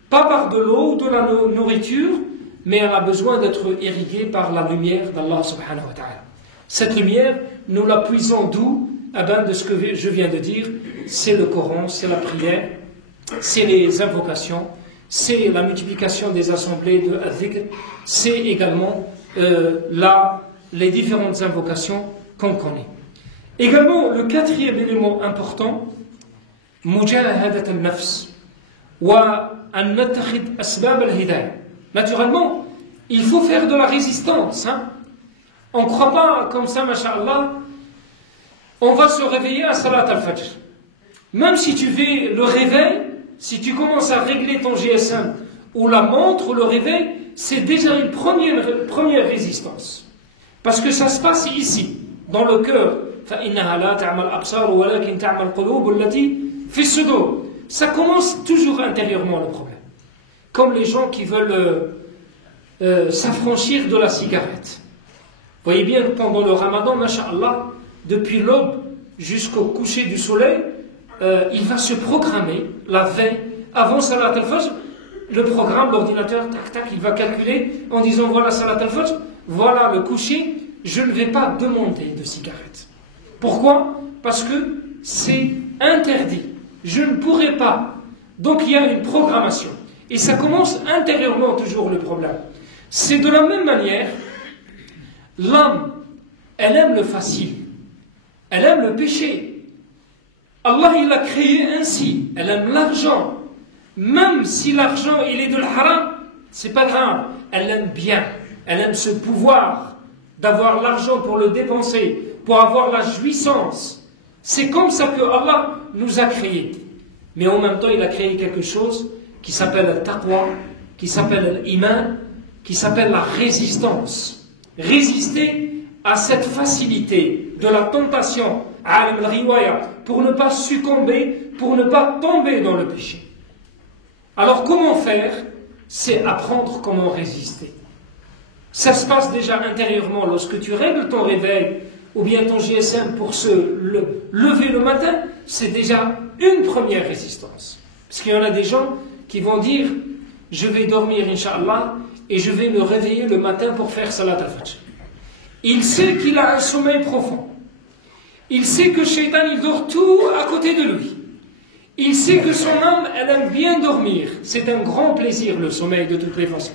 pas par de l'eau ou de la nourriture, mais elle a besoin d'être irriguée par la lumière d'Allah subhanahu wa ta'ala. Cette lumière, nous la puisons d'où? Eh bien, de ce que je viens de dire, c'est le Coran, c'est la prière, c'est les invocations, c'est la multiplication des assemblées de Adh-Dhikr, c'est également les différentes invocations qu'on connaît. Également, le quatrième élément important, mujahadat al-nafs wa an nattakhid asbab al-hidayah. Naturellement, il faut faire de la résistance. On ne croit pas comme ça, masha'Allah, on va se réveiller à Salat al-Fajr. Même si tu fais le réveil, si tu commences à régler ton GSM ou la montre ou le réveil, c'est déjà une première résistance. Parce que ça se passe ici, dans le cœur. Ça commence toujours intérieurement le problème. Comme les gens qui veulent s'affranchir de la cigarette. Vous voyez bien que pendant le Ramadan, masha'Allah, depuis l'aube jusqu'au coucher du soleil, il va se programmer la veille, avant Salat al-Fajr, le programme, l'ordinateur, tac, tac, il va calculer en disant voilà Salat al-Fajr, voilà le coucher, je ne vais pas demander de cigarette. Pourquoi? Parce que c'est interdit. Je ne pourrai pas. Donc il y a une programmation. Et ça commence intérieurement toujours le problème. C'est de la même manière, l'âme, elle aime le facile. Elle aime le péché. Allah, il l'a créé ainsi. Elle aime l'argent. Même si l'argent, il est de l'haram, c'est pas grave. Elle aime bien. Elle aime ce pouvoir d'avoir l'argent pour le dépenser, pour avoir la jouissance. C'est comme ça que Allah nous a créés. Mais en même temps, il a créé quelque chose qui s'appelle le taqwa, qui s'appelle l'iman, qui s'appelle la résistance. Résister à cette facilité de la tentation alim al-riwaya, pour ne pas succomber, pour ne pas tomber dans le péché. Alors comment faire? C'est apprendre comment résister. Ça se passe déjà intérieurement lorsque tu règles ton réveil ou bien ton GSM pour se lever le matin, c'est déjà une première résistance. Parce qu'il y en a des gens qui vont dire « Je vais dormir, Inch'Allah, et je vais me réveiller le matin pour faire Salat al-Fajr ». Il sait qu'il a un sommeil profond. Il sait que Shaitan, il dort tout à côté de lui. Il sait que son âme, elle aime bien dormir. C'est un grand plaisir, le sommeil, de toutes les façons.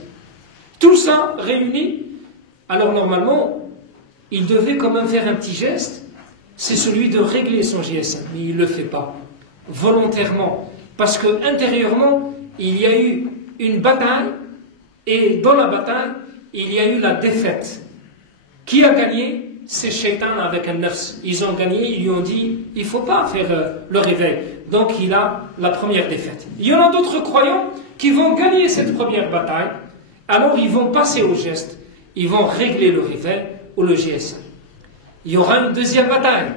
Tout ça réuni, alors normalement, il devait quand même faire un petit geste, c'est celui de régler son GSM. Mais il ne le fait pas, volontairement. Parce que intérieurement, il y a eu une bataille, et dans la bataille, il y a eu la défaite. Qui a gagné? C'est Shaitan avec un nafs. Ils ont gagné, ils lui ont dit, il ne faut pas faire le réveil. Donc il a la première défaite. Il y en a d'autres croyants qui vont gagner cette première bataille, alors ils vont passer au geste, ils vont régler le réveil ou le GSM. Il y aura une deuxième bataille,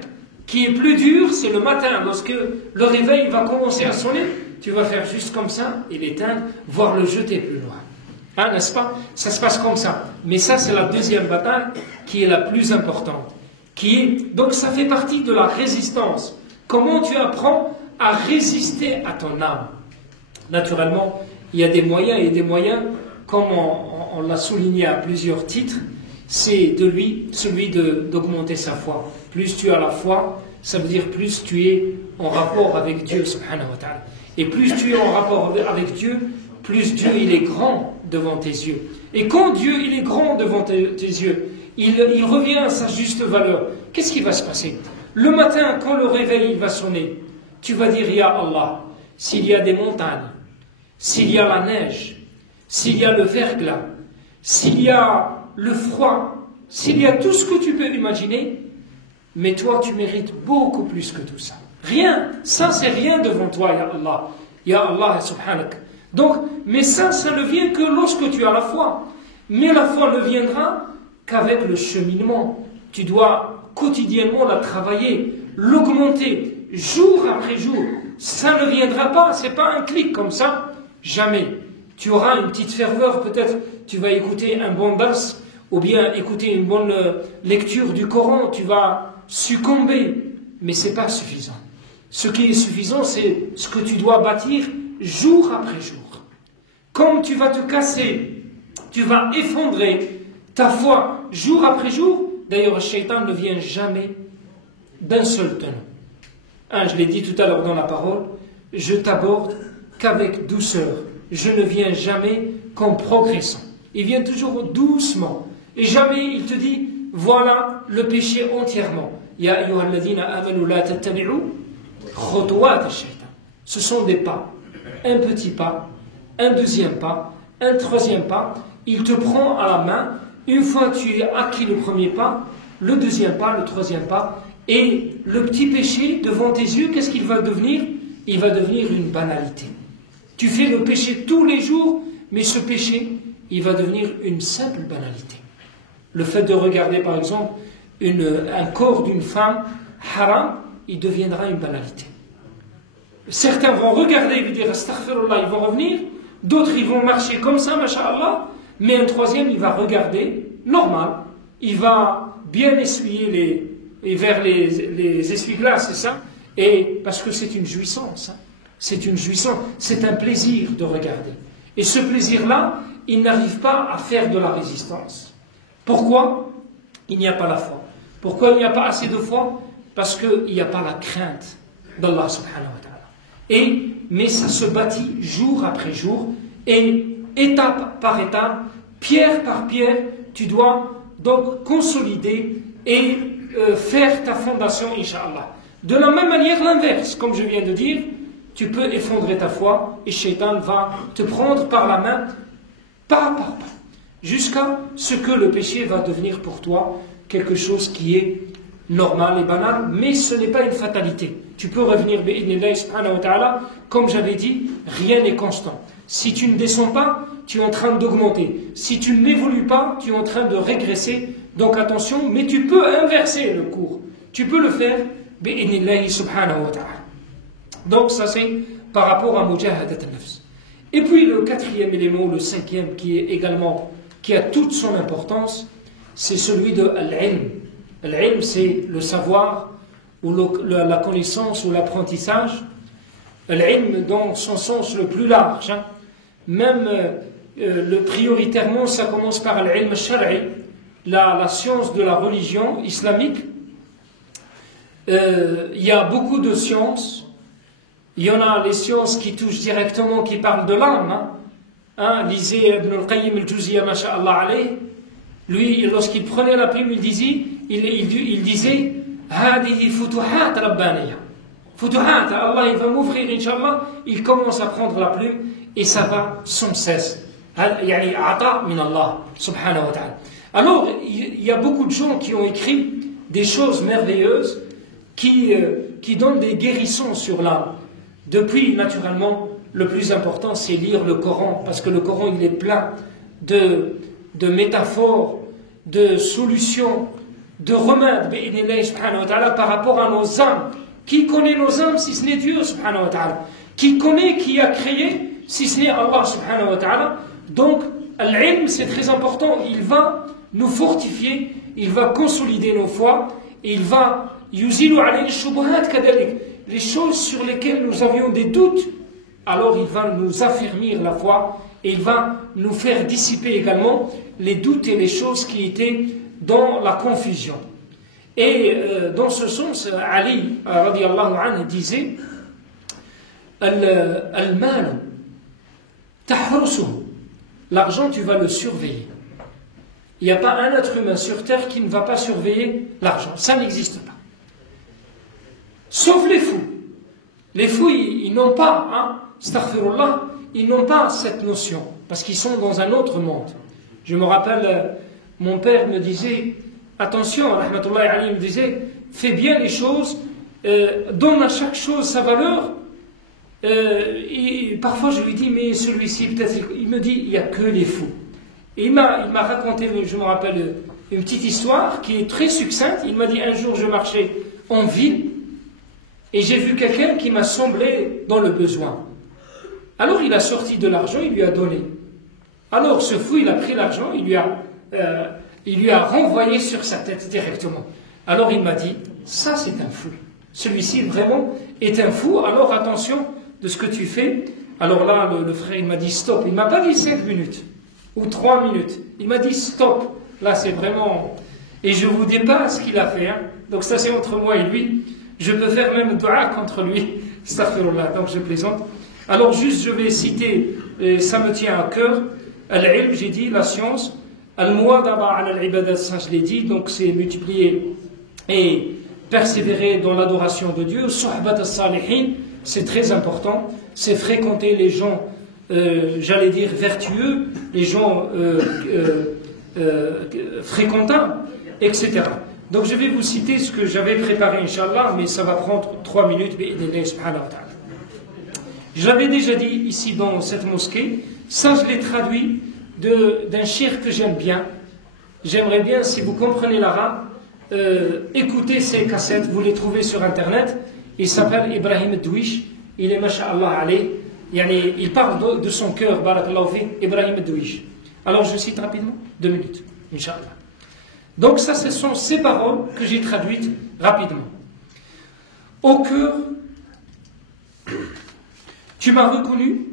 qui est plus dure, c'est le matin, lorsque le réveil va commencer à sonner, tu vas faire juste comme ça, et l'éteindre, voire le jeter plus loin. Hein, n'est-ce pas? Ça se passe comme ça. Mais ça, c'est la deuxième bataille qui est la plus importante. Donc, ça fait partie de la résistance. Comment tu apprends à résister à ton âme? Naturellement, il y a des moyens et des moyens, comme on l'a souligné à plusieurs titres, c'est celui d'augmenter sa foi. Plus tu as la foi, ça veut dire plus tu es en rapport avec Dieu, subhanahu wa ta'ala. Et plus tu es en rapport avec Dieu, plus Dieu il est grand devant tes yeux. Et quand Dieu il est grand devant tes yeux, il revient à sa juste valeur. Qu'est-ce qui va se passer? Le matin, quand le réveil il va sonner, tu vas dire, Ya Allah, s'il y a des montagnes, s'il y a la neige, s'il y a le verglas, s'il y a le froid, s'il y a tout ce que tu peux imaginer, mais toi tu mérites beaucoup plus que tout ça. Rien, ça c'est rien devant toi, Ya Allah. Ya Allah, subhanak. Donc, mais ça ne vient que lorsque tu as la foi. Mais la foi ne viendra qu'avec le cheminement. Tu dois quotidiennement la travailler, l'augmenter, jour après jour. Ça ne viendra pas, c'est pas un clic comme ça, jamais. Tu auras une petite ferveur, peut-être tu vas écouter un bon dars, ou bien écouter une bonne lecture du Coran, tu vas succomber, mais ce n'est pas suffisant. Ce qui est suffisant, c'est ce que tu dois bâtir jour après jour. Comme tu vas te casser, tu vas effondrer ta foi jour après jour. D'ailleurs, le shaitan ne vient jamais d'un seul tenant. Je l'ai dit tout à l'heure dans la parole, je t'aborde qu'avec douceur. Je ne viens jamais qu'en progressant. Il vient toujours doucement. Et jamais il te dit, voilà le péché entièrement. Ya ayyuhalladhina amanu la tattabi'u khutuwat ash-shaytan. Ce sont des pas. Un petit pas, un deuxième pas, un troisième pas. Il te prend à la main. Une fois que tu as acquis le premier pas, le deuxième pas, le troisième pas, et le petit péché devant tes yeux, qu'est-ce qu'il va devenir? Il va devenir une banalité. Tu fais le péché tous les jours, mais ce péché, il va devenir une simple banalité. Le fait de regarder, par exemple, un corps d'une femme haram, il deviendra une banalité. Certains vont regarder et lui dire astaghfirullah, ils vont revenir. D'autres, ils vont marcher comme ça, masha'Allah. Mais un troisième, il va regarder, normal. Il va bien essuyer vers les essuie-glaces, c'est ça. Et parce que c'est une jouissance. Hein. C'est une jouissance, c'est un plaisir de regarder. Et ce plaisir-là, il n'arrive pas à faire de la résistance. Pourquoi? Il n'y a pas la foi. Pourquoi il n'y a pas assez de foi? Parce qu'il n'y a pas la crainte d'Allah subhanahu wa ta'ala. Mais ça se bâtit jour après jour, et étape par étape, pierre par pierre, tu dois donc consolider et faire ta fondation, Inch'Allah. De la même manière, l'inverse, comme je viens de dire, tu peux effondrer ta foi et Shaitan va te prendre par la main, pas par pas, jusqu'à ce que le péché va devenir pour toi quelque chose qui est normal et banal, mais ce n'est pas une fatalité. Tu peux revenir, bi'idhnillah subhanahu wa ta'ala, comme j'avais dit, rien n'est constant. Si tu ne descends pas, tu es en train d'augmenter. Si tu n'évolues pas, tu es en train de régresser. Donc attention, mais tu peux inverser le cours. Tu peux le faire bi'idhnillahi subhanahu wa ta'ala. Donc ça c'est par rapport à mujahadat al-nafs. Et puis le quatrième élément, le cinquième, qui a toute son importance, c'est celui de al-ilm. Al-ilm, c'est le savoir, ou la connaissance, ou l'apprentissage. Al-ilm dans son sens le plus large. Même prioritairement, ça commence par al-ilm al-shar'i, la science de la religion islamique. Il y a beaucoup de sciences. Il y en a les sciences qui touchent directement, qui parlent de l'âme. Lisez Ibn al-Qayyim al-Juziyya, masha'Allah alayh. Lui, lorsqu'il prenait la plume, il disait Hadihi futuhat rabbaniya. Futuhat, Allah il va m'ouvrir, Inch'Allah. Il commence à prendre la plume et ça va sans cesse. Yani ata min Allah, subhanahu wa ta'ala. Alors, il y a beaucoup de gens qui ont écrit des choses merveilleuses qui donnent des guérissons sur l'âme. Depuis, naturellement, le plus important, c'est lire le Coran, parce que le Coran, il est plein de métaphores, de solutions, de remèdes, par rapport à nos âmes. Qui connaît nos âmes si ce n'est Dieu, subhanahu wa ta'ala? Qui connaît, qui a créé, si ce n'est Allah, subhanahu wa ta'ala? Donc, l'ilm, c'est très important. Il va nous fortifier, il va consolider nos foi, il va yuzilu alayhi shubuhat kadalik. Les choses sur lesquelles nous avions des doutes, alors il va nous affermir la foi et il va nous faire dissiper également les doutes et les choses qui étaient dans la confusion. Et dans ce sens, Ali radiallahu anhu disait Al-mal tahrusuhu. L'argent, tu vas le surveiller. Il n'y a pas un être humain sur terre qui ne va pas surveiller l'argent. Ça n'existe pas. Sauf les fous. Les fous, ils n'ont pas, astaghfirullah, ils n'ont pas cette notion, parce qu'ils sont dans un autre monde. Je me rappelle, mon père me disait, attention, rahmatullahi alayhi, me disait, fais bien les choses, donne à chaque chose sa valeur. Et parfois je lui dis, mais celui-ci, peut-être, il me dit, il n'y a que les fous. Et il m'a raconté, je me rappelle, une petite histoire qui est très succincte. Il m'a dit, un jour je marchais en ville, et j'ai vu quelqu'un qui m'a semblé dans le besoin. Alors il a sorti de l'argent, il lui a donné. Alors ce fou, il a pris l'argent, il lui a renvoyé sur sa tête directement. Alors il m'a dit, ça c'est un fou. Celui-ci vraiment est un fou, alors attention de ce que tu fais. Alors là, le frère, il m'a dit stop. Il ne m'a pas dit 5 minutes ou 3 minutes. Il m'a dit stop. Là c'est vraiment... Et je vous dépasse ce qu'il a fait. Donc ça c'est entre moi et lui. Je peux faire même dua contre lui. Astaghfirullah, donc je plaisante. Alors juste je vais citer, ça me tient à cœur, al-ilm, j'ai dit, la science, al-muwadaba ala al-ibadat, ça je l'ai dit, donc c'est multiplier et persévérer dans l'adoration de Dieu. Suhbat as-salihin, c'est très important, c'est fréquenter les gens, j'allais dire vertueux, les gens fréquentants, etc. Donc je vais vous citer ce que j'avais préparé, Inch'Allah, mais ça va prendre 3 minutes, bi'idhnillah subhanahu wa ta'ala. Je l'avais déjà dit ici dans cette mosquée, ça je l'ai traduit d'un cheikh que j'aime bien. J'aimerais bien, si vous comprenez l'arabe, écoutez ces cassettes, vous les trouvez sur internet. Il s'appelle Ibrahim Douish, il est masha'Allah alayh, il parle de son cœur, barakallahu fi, Ibrahim Douish. Alors je cite rapidement, 2 minutes, Inch'Allah. Donc ça, ce sont ces paroles que j'ai traduites rapidement. Au cœur, tu m'as reconnu,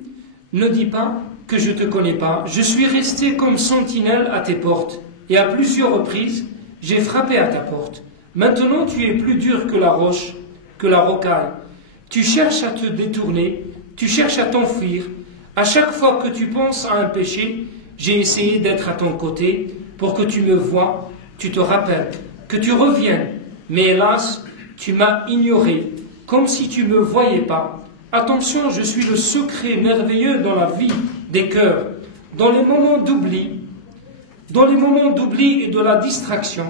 ne dis pas que je ne te connais pas. Je suis resté comme sentinelle à tes portes, et à plusieurs reprises, j'ai frappé à ta porte. Maintenant, tu es plus dur que la roche, que la rocaille. Tu cherches à te détourner, tu cherches à t'enfuir. À chaque fois que tu penses à un péché, j'ai essayé d'être à ton côté pour que tu me voies, tu te rappelles, que tu reviennes. Mais hélas, tu m'as ignoré, comme si tu ne me voyais pas. Attention, je suis le secret merveilleux dans la vie des cœurs, dans les moments d'oubli, et de la distraction.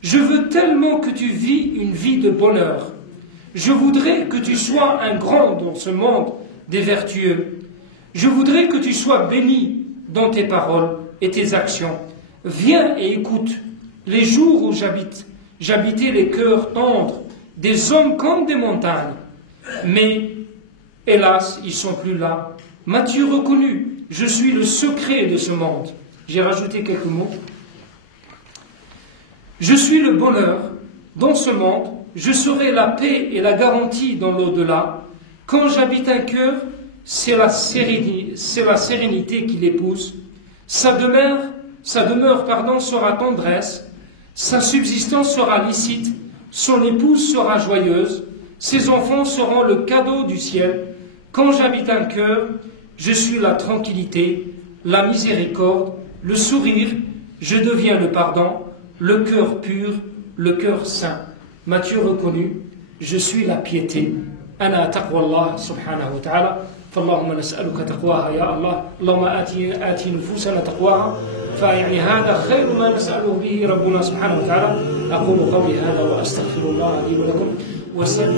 Je veux tellement que tu vis une vie de bonheur. Je voudrais que tu sois un grand dans ce monde des vertueux. Je voudrais que tu sois béni dans tes paroles et tes actions. Viens et écoute. Les jours où j'habitais les cœurs tendres des hommes comme des montagnes. Mais, hélas, ils sont plus là. M'as-tu reconnu? Je suis le secret de ce monde. J'ai rajouté quelques mots. Je suis le bonheur dans ce monde. Je serai la paix et la garantie dans l'au-delà. Quand j'habite un cœur, c'est la sérénité qui l'épouse. Sa demeure sera tendresse. Sa subsistance sera licite. Son épouse sera joyeuse. Ses enfants seront le cadeau du ciel. Quand j'habite un cœur, je suis la tranquillité, la miséricorde, le sourire. Je deviens le pardon, le cœur pur, le cœur saint. M'as-tu reconnu? Je suis la piété. أنا تقوى الله سبحانه وتعالى فاللهم نسألك تقواها يا الله اللهم آتي نفوسنا تقواها فيعني هذا خير ما نسأله به ربنا سبحانه وتعالى أقول قولي هذا وأستغفر الله لي ولكم وسلم